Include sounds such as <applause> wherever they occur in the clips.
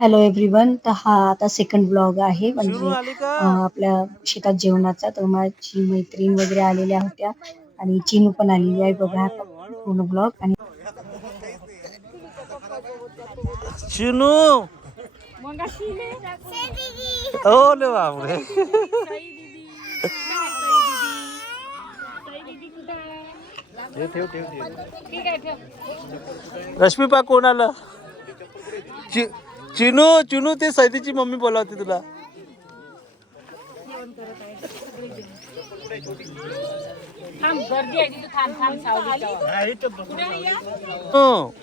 Hello everyone तर हा आता सेकंड ब्लॉग आहे. म्हणजे आपल्या शेतात जेवणाचा. तर माझी मैत्रीण वगैरे आलेल्या होत्या. आणि चिनू पण आलेली आहे. बघा पूर्ण ब्लॉग आणि चिनू! हो ले बापरे. रश्मी पा कोण आलं? चि- चिनू चिनू ते सैदीची मम्मी बोलावते तुला. हो.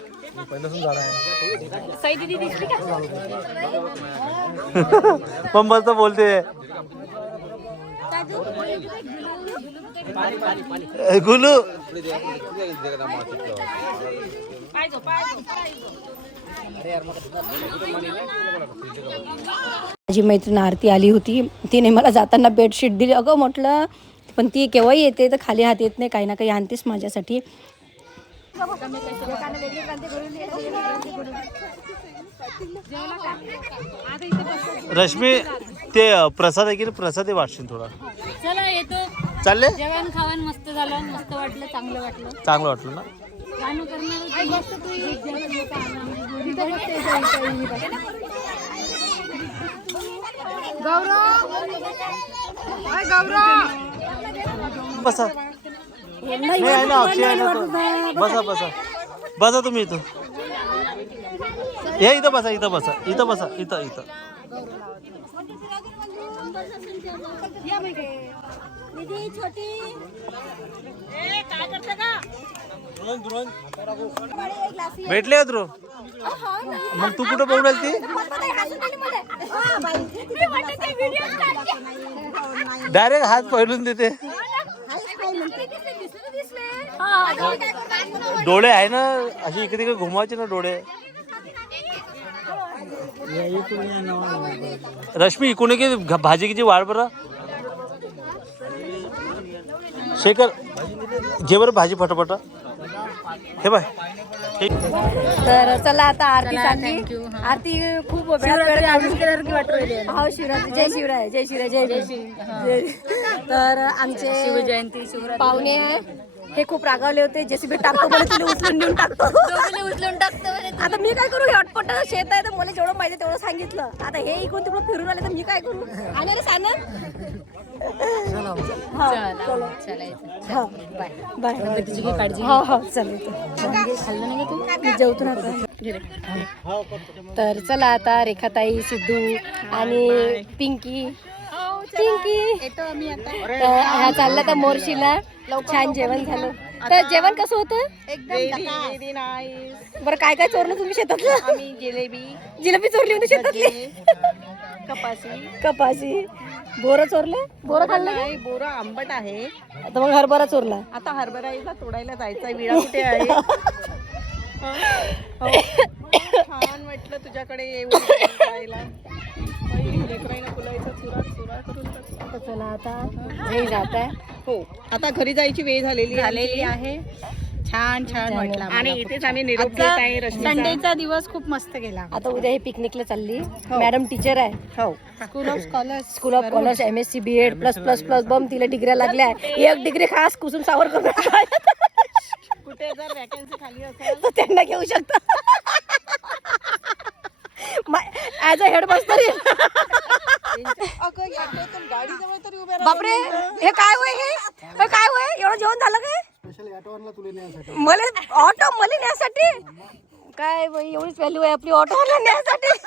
पण तर बोलते. गुलू. माझी मैत्रीण आरती आली होती. तिने मला जाताना बेडशीट दिली. अगं म्हटलं पण ती केव्हाही येते? तर खाली हात येत नाही. काही ना काही आणतेस माझ्यासाठी. रश्मी ते प्रसाद आहे की? प्रसाद आहे वाटशील थोडा? चला येतो. चालले? जेवण खावण मस्त झालं. मस्त वाटलं चांगलं वाटलं. चांगलं वाटलं ना? बसा. नाही आहे ना अक्षय आहे ना तो. बसा बसा. बसा तुम्ही इथं. हे इथं बसा इथं बसा इथं बसा इथं इथं. भेटले का ध्रुव? मग तू कुठं पाहून ती डायरेक्ट हात पहिलून देते. डोळे आहे ना अशी इकडे तिकडे घुमवायचे ना डोळे. रश्मी इकडे की भाजी किती वाढ बरं? शेखर जे बरं भाजी फटाफट हे बाय तर चला आता आरती चालली. आरती खूप वेळ हो शिवरात्री जय शिवराय जय शिवराय जय जय तर आमचे शिवजयंती शिवरात्री. पाहुणे हे खूप रागावले होते. जेसीबी टाकतो मला तिला उचलून देऊन टाकतो. उचलून टाकतो आता मी काय करू? हे अटपट शेत आहे तर मला जेवढं पाहिजे तेवढं सांगितलं. आता हे इकडून तिकडून फिरून आले तर मी काय करू? आणि रे हा, चला. हा, बाय. काळजी हो हो चालेल खाल्लं नाही का तू? मी जेवतो ना आता. तर चला आता रेखाताई सिद्धू आणि पिंकी. पिंकी. येतो आम्ही आता. तर मोर्शीला. छान जेवण झालं. तर जेवण कसं होतं? एकदम बरं काय काय चोरलं तुम्ही शेतातलं? आम्ही जिलेबी. जिलेबी चोरली होती शेतातली? कपासी कपाशी. बोरं चोरले? बोरं खाल्लं का? नाही बोरा आंबट आहे. आता मग हरभरा चोरला. आता हरभराईला तोडायला जायचा विळा कुठे आहे? <laughs> हं? हो. छान वाटलं तुझ्याकडे येऊन जायला लेकराईनं फुलायचा चुरा चुरा करून टाकला. तर चला आता हे जात आहे. हो आता घरी जायची वेळ झालेली झालेली आहे. छान छान वाटलं आणि इथेच आम्ही निरोप घेत आहे संडेचा दिवस खूप मस्त गेला. आता उद्या हे पिकनिकला चालली. मॅडम टीचर आहे. हो. School of scholars school of commerce M S C B Ed plus plus plus बम तिला डिग्र्या लागल्या. एक डिग्री खास कुसुम सावरकर <laughs> कुठे जर वॅकन्सी खाली असेल? <laughs> तर त्यांना घेऊ शकता. ऍज अ हेड मास्टर बापरे हे काय होय हे? हे काय होय एवढं जेवण झालं काय? मला ऑटो मला काय बाई एवढीच व्हॅल्यू आहे आपली ऑटोला नेण्यासाठी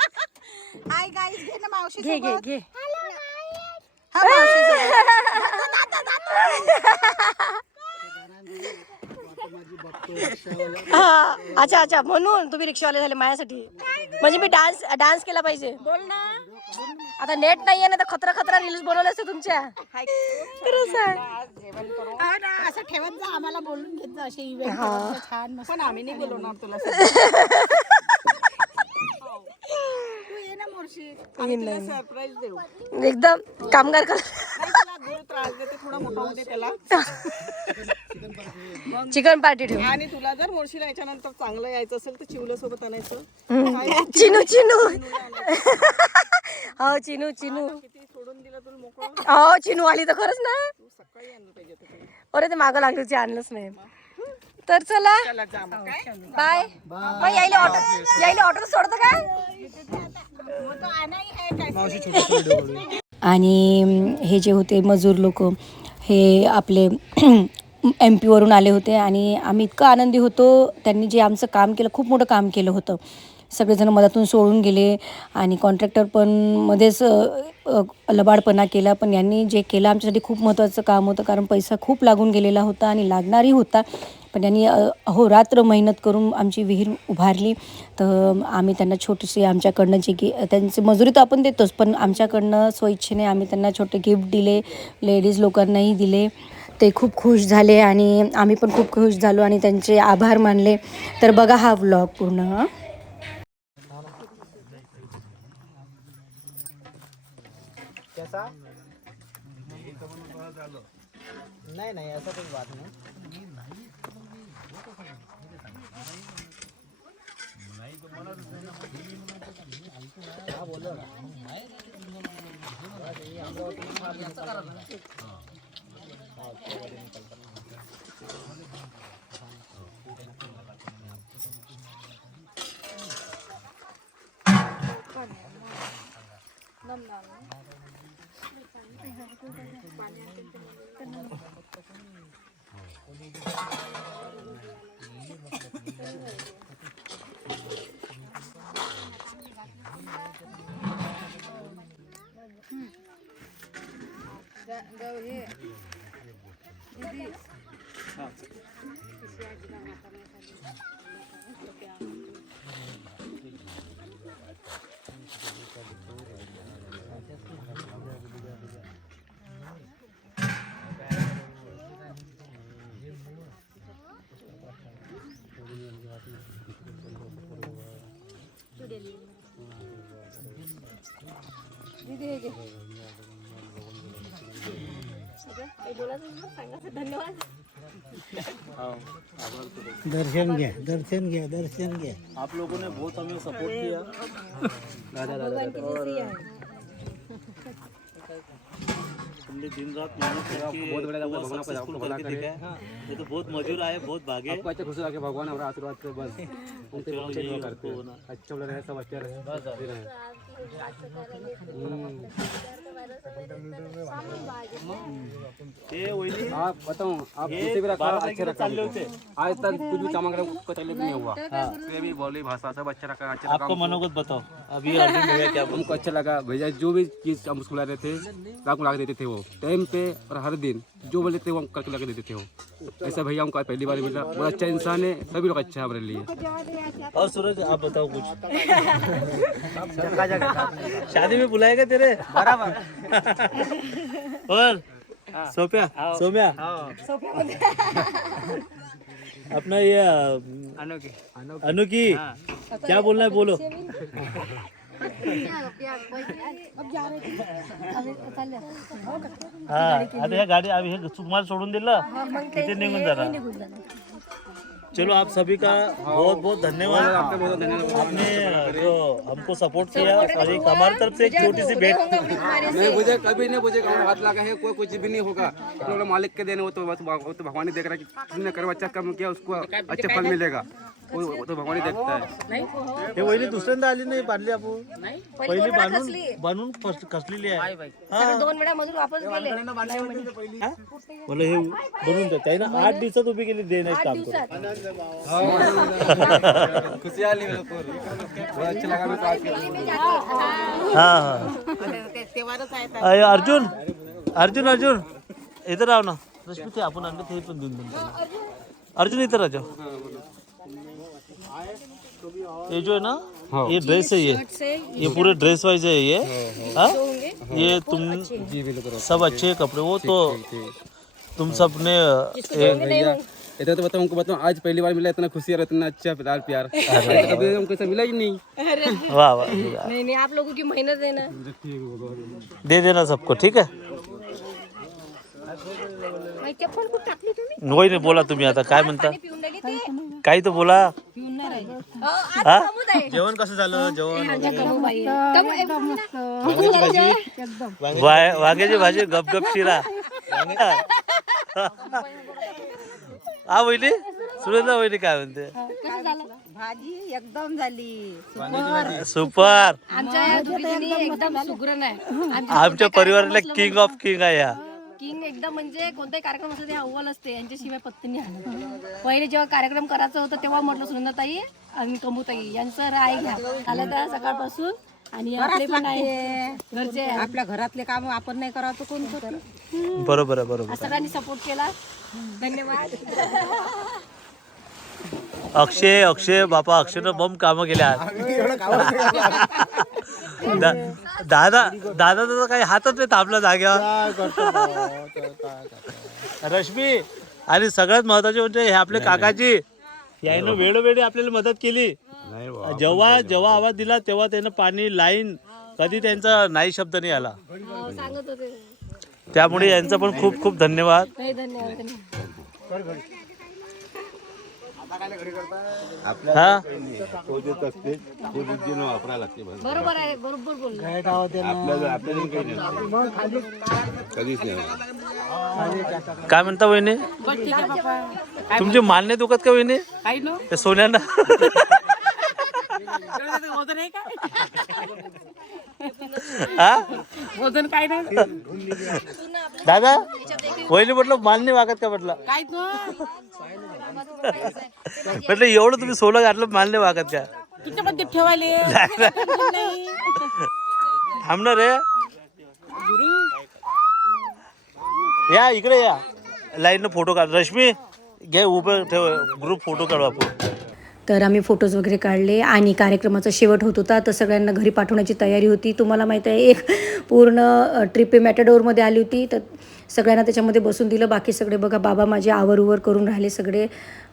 हाय गाईज घे ना मावशी घे घे घे. हा, अच्छा अच्छा म्हणून तुम्ही रिक्षावाले झाले माझ्यासाठी. म्हणजे मी डान्स डान्स केला पाहिजे. बोल ना. आता नेट नाहीये ना तर खतरा खतरा रील्स बनवले असते तुमच्या. खरंच आहे. हा ना, असं ठेवत जा आम्हाला बोलून घेत जा असे इव्हेंट छान मस्त. पण आम्ही नाही बोलवणार तुला तू ये ना मोर्शी. आम्ही तुला सरप्राईज देऊ. एकदम कामगार तुला गुरु त्रास देते थोडा मोठा होते त्याला. <laughs> चिकन पार्टी ठेवू आणि तुला जर मुळशीला याच्यानंतर चांगलं यायचं असेल तर चिवलं सोबत आणायचं. चिनू चिनू. हो चिनू चिनू. किती सोडून दिलं तुला मोकळं? हो चिनू आली तर खरंच ना. तू सकाळी आणलं पाहिजे होतं ते. अरे ते मागं लागली होती आणलंच नाही. तर चला. चला बाय. बाय. यायला ऑटो यायला ऑटो सोडतं काय? आणि हे जे होते मजूर लोक हे आपले एम पीवरून आले होते आणि आम्ही इतकं आनंदी होतो. त्यांनी जे आमचं काम केलं खूप मोठं काम केलं होतं. सगळेजण मधातून सोडून गेले आणि कॉन्ट्रॅक्टर पण मध्येच लबाडपणा केला. पण यांनी जे केलं आमच्यासाठी खूप महत्त्वाचं काम होतं. कारण पैसा खूप लागून गेलेला होता आणि लागणारही होता. पण यांनी अ, अहोरात्र मेहनत करून आमची विहीर उभारली. तर आम्ही त्यांना छोटीशी आमच्याकडनं जे की त्यांची मजुरी तर आपण देतोच. पण आमच्याकडनं स्वइच्छेने आम्ही त्यांना छोटे गिफ्ट दिले. लेडीज लोकांनाही दिले. ते खूप खुश झाले आणि आम्ही पण खूप खुश झालो आणि त्यांचे आभार मानले. तर बघा हा व्लॉग पूर्ण. हं. कैसा नहीं नहीं ऐसा कोई बात नहीं दर्शन घ्या दर्शन घ्या दर्शन घ्या आप लोगों ने बहुत हमें सपोर्ट किया। दादा दादा और तुमने दिन रात मेहनत करके बहुत बड़ा सक्सेसफुल करके दिखाया। ये तो बहुत मजूर आए बहुत भागे। आपको अच्छे खुश रखे भगवान हमारा आशीर्वाद से बस <laughs> चलो अच्छे करते आपको हैं ना। अच्छे रहे सब अच्छे रहे बस रहे आप बताऊँ आप किसी भी रखा अच्छे रखा। आज तक कुछ भी चमक रहा तकलीफ़ नहीं हुआ भी बोली भाषा सब अच्छा रखा अच्छा आपको मनोगत बताओ अभी क्या हमको अच्छा लगा भैया जो भी चीज़ हम उसको ला रहे थे लाख ला के देते थे वो। टाइम पे और हर दिन जो बोले थे वो हम करके ला के देते थे वो। ऐसा भैया हमको पहली बार मिला। बहुत अच्छा इंसान है सभी लोग अच्छा है हमारे लिए। और सूरज आप बताओ कुछ। <laughs> शादी में बुलाएगा तेरे? बराबर। और सोप्या. सोम्या. अपना ये अ, अनोखी. क्या बोलना है बोलो. हा। आता ह्या गाडी आम्ही हे तुम्हाला सोडून दिलं. तिथे निघून जाणार. चलो आप सभी का बहुत बहुत धन्यवाद। आपने जो हमको सपोर्ट किया और एक हमारी तरफ से एक छोटी सी भेंट नहीं मुझे कभी नहीं मुझे हाथ लगा है कोई कुछ भी नहीं होगा। मालिक के देने वो तो बस वो तो भगवान ही देख रहा है कि किसने कर्म अच्छा काम किया उसको अच्छा फल मिलेगा। वो वो तो भगवान ही देखता है हे. वहिनी दुसऱ्यांदा आली नाही बांधली आपण. पहिली बांधून बांधून फस- कसलेली आहे? हा. दोन वेळा मजूर वापस गेले. मला हे? बनवून द्या. त्याने आठ दिवसात उभी केली देण्याचं काम करू. खुशी आली मेरे को बहुत अच्छा लगा मेरे को आज. के- हा. हा. अय, अर्जुन. अर्जुन अर्जुन. इथं राव ना. रश्मी ते आपण आणलं ते पण देऊन देऊ. अर्जुन. इधर आ जाओ ये जो है ना ये ड्रेस है ये। ये पूरे ड्रेस वाइज है ये। हाँ? ये तुम सब अच्छे कपड़े। वो तो तुम सबने इतना तो बताऊँ उनको बताऊँ आज पहली बार मिला इतना खुशी और इतना अच्छा प्यार प्यार। कभी हमको ऐसा मिला ही नहीं। वाह वाह नहीं नहीं आप लोगों की मेहनत है ना। दे देना सबको ठीक है? वही नाही बोला तुम्ही आता काय म्हणता? ती. काही तर बोला। हा. जेवण कसं झालं? जेवण आमच्या कमूबाई आहे. कमू- ए, वा- वांग्याची भाजी. गपगप शिरा. हा वहिनी? सुरेंद्र वहिनी काय म्हणते? भाजी एकदम झाली. सुपर. आमच्या या दोघीजणी एकदम सुगरण आहे. आमच्या आमच्या परिवाराला किंग ऑफ किंग आहे या. किंग एकदम म्हणजे कोणताही कार्यक्रम असतो ते अव्वल असते. यांच्याशिवाय पत्ती नाही हाणत. पहिले जेव्हा कार्यक्रम करायचं होतं तेव्हा म्हटलं सुनंदाताई आणि कंबूताई यांचं राय घ्या. आल्या त्या सकाळपासून आणि आपले पण आहे. घरचे आहे. आपल्या घरातले काम आपण नाही करावं तर कोण करते? बरोबर आहे बरोबर सगळ्यांनी सपोर्ट केला. धन्यवाद. अक्षय अक्षय बापा अक्षयनं बम कामं केल्या. दा- दादा दादा तर काही हातच नाही थांबला जाग्यावर रश्मी आणि सगळ्यात महत्त्वाचे म्हणजे हे आपले काकाजी यानं वेळोवेळी आपल्याला मदत केली. जेव्हा जेव्हा आवाज दिला तेव्हा त्यानं पाणी लाईन कधी त्यांचा नाही शब्द नाही आला. हो, सांगत होते. त्यामुळे यांचं पण खूप खूप धन्यवाद. नाही धन्यवाद धन्यवाद. हा? बरोबर आहे बरोबर बोलला. काय म्हणता वहिनी? तुमची मान नाही दुखत का वहिनी? ते सोन्यानं. हा? वजन काय नाही दादा वहिनी म्हटलं मान नाही वागत का म्हटलं? काय म्हटलं एवढं तुम्ही सोनं घातलं मान नाही वागत का? किती मध्ये ठेवायले? थांबणार रे या इकडे या. लाईननं फोटो काढ. रश्मी घे उभं ठेव. ग्रुप फोटो काढू आपण. तर आम्ही फोटोज वगैरे काढले आणि कार्यक्रमाचा शेवट होत होता. तर सगळ्यांना घरी पाठवण्याची तयारी होती. तुम्हाला माहीत आहे एक पूर्ण ट्रिप मॅटाडोरमध्ये आली होती. तर सगळ्यांना त्याच्यामध्ये बसून दिलं. बाकी सगळे बघा बाबा माझे आवरउवर करून राहिले सगळे.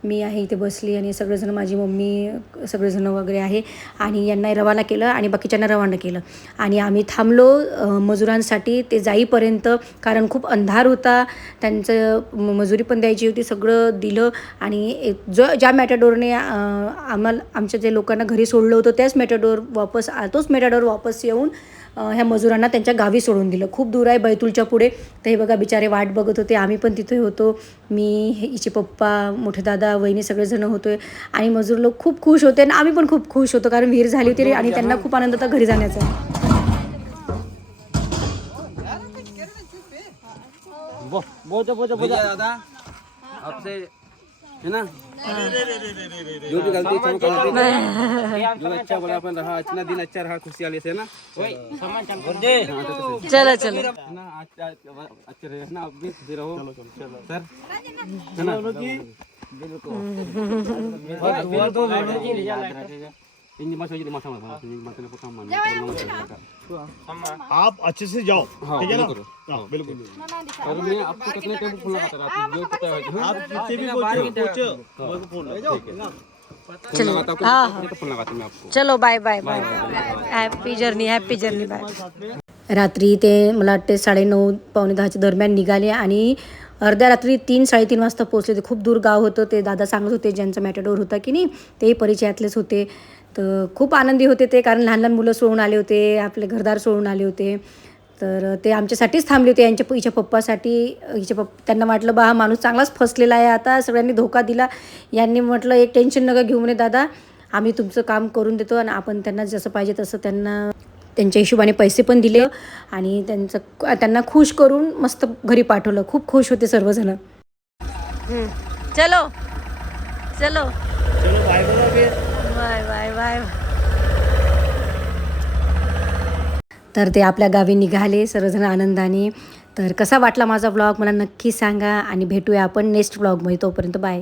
मी आहे इथे बसली आणि सगळेजण माझी मम्मी सगळेजण वगैरे आहे. आणि यांना रवाना केलं आणि बाकीच्यांना रवाना केलं. आणि आम्ही थांबलो मजुरांसाठी ते जाईपर्यंत कारण खूप अंधार होता. त्यांचं मजुरी पण द्यायची होती सगळं दिलं. आणि एक- जो ज्या मॅटाडोरने आम्हाला आमच्या जे लोकांना घरी सोडलं होतं त्याच मॅटाडोर वापस तोच मॅटाडोर वापस येऊन ह्या मजुरांना त्यांच्या गावी सोडून दिलं खूप दूर आहे बैतूलच्या पुढे तर हे बघा बिचारे वाट बघत होते आम्ही पण तिथे होतो मी हे हिचे पप्पा मोठे दादा वहिनी सगळेजण होते आणि मजूर लोक खूप खुश होते आणि आम्ही पण खूप खुश होतो कारण विहीर झाली होती आणि त्यांना खूप आनंद होता घरी जाण्याचा दादा आपसे है ना जो भी गलती सब कर जो अच्छा बड़ा अपन रहा इतना दिन अच्छा रहा खुशहाली से ना हाँ, तो? चला चलो है ना अच्छा अच्छे रहे ना अभी भी खुशी रहो सर है ना इंजी मासा इंजी मासा मासा इंजी मासा ने पका मान आप अच्छे से जाओ हाँ ठीक है ना? बिल्कुल। हाँ, बिल्कुल और मैं आपको कितने टेम्पो फोन लगाता रहा? आप जो पता है आप जितने भी मेरे को फोन लगाओ लगाता हूँ कितने फोन लगाता हूँ मैं आपको? चलो bye bye bye happy journey happy journey bye रात्री ते मला वाटते साडेनऊ पावणे दहाच्या दरम्यान निघाले आणि अर्ध्या रात्री तीन साडेतीन वाजता पोहोचले. ते खूप दूर गाव होतं ते दादा सांगत होते ज्यांचा मॅटाडोर होता की नाही तेही परिचयातलेच होते. तर खूप आनंदी होते ते कारण लहान लहान मुलं सोडून आले होते आपले घरदार सोडून आले होते. तर ते आमच्यासाठीच थांबले होते यांच्या हिच्या पप्पासाठी. हिच्या पप्पा त्यांना वाटलं बा हा माणूस चांगलाच फसलेला आहे आता सगळ्यांनी धोका दिला. यांनी म्हटलं एक टेन्शन नका घेऊ म्हणे दादा आम्ही तुमचं काम करून देतो आणि आपण त्यांना जसं पाहिजे तसं त्यांना त्यांच्या हिशोबाने पैसे पण दिले आणि त्यांचं त्यांना खुश करून मस्त घरी पाठवलं. खूप खुश होते सर्वजण. चलो. चलो. चलो बाय बाय तर ते आपल्या गावी निघाले सर्वजण आनंदाने. तर कसा वाटला माझा ब्लॉग मला नक्की सांगा आणि भेटूया आपण नेक्स्ट ब्लॉगमध्ये तोपर्यंत बाय